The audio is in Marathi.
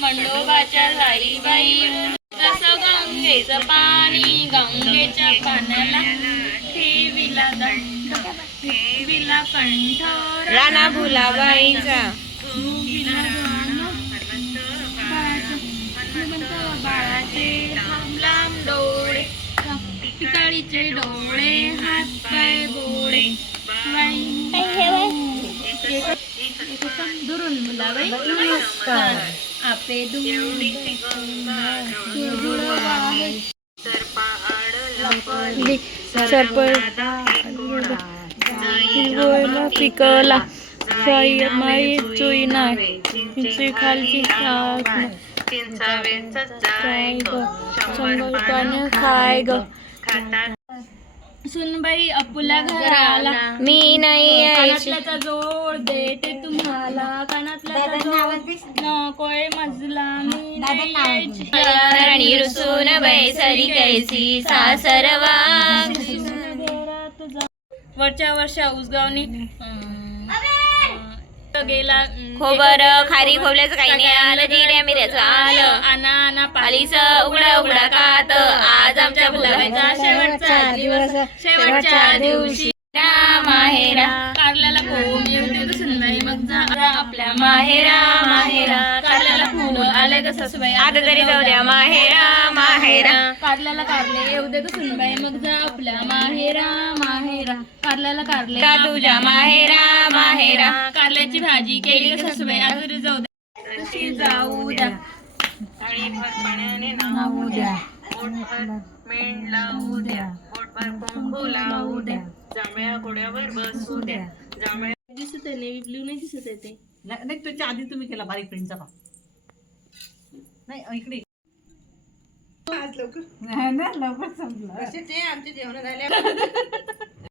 मंडोबाच्या पाणी ठेवीला दंड ठेवीला राणा भुलाबाईचा. बाळाचे लांब लांब डोळे डोळे. हात पाय गोळे दुरून मुलाबाई नमस्कार आपे सर्प पिकला साई माई चुई नाही खालची शाख खाय ग. सुनबाई अपुला घराला. मी नाही कानातल्याचा जोड देते तुम्हाला. कानातल्याचा जोड नकोय मजला. मी नाही यायची. राणी रुसून बैसरी कैसी सासरवा वरच्या वर्षा उसगावनी गेला खोबर खारी खोबल्याचं काही नाही आलं जिऱ्या मिऱ्याचं आलं. आना आना पालीच उघडा उघडा खात. आज आमच्या पालीचा शेवटचा दिवस शेवटच्या दिवशी माहेरा कारल्याला कोण येऊ दे ग सुनबाई मग जा. आपल्या माहेरा माहेरा. कारल्याला आले ग सासूबाई आता तरी जाऊ द्या. माहेरा माहेरा. कारल्याला कारले येऊ दे ग सुनबाई मग जा. आपल्या माहेरा माहेरा. कारल्याला कारले. का तुझ्या माहेरा माहेरा. कारल्याची भाजी केली ग सासूबाई आता तरी जाऊ तशी जाऊ द्या. नावू द्या. मेण लावू द्या. कुंकू लावू द्या. जांभळ्या घोड्यावर बसू द्या. जांभळ्या दिसत आहे नाही ब्ल्यू नाही दिसत आहे ते. नाही नाही, त्याच्या आधी तुम्ही केला बारीक प्रिंटचा पा नाही इकडे. आज लवकर. लवकर संपलं.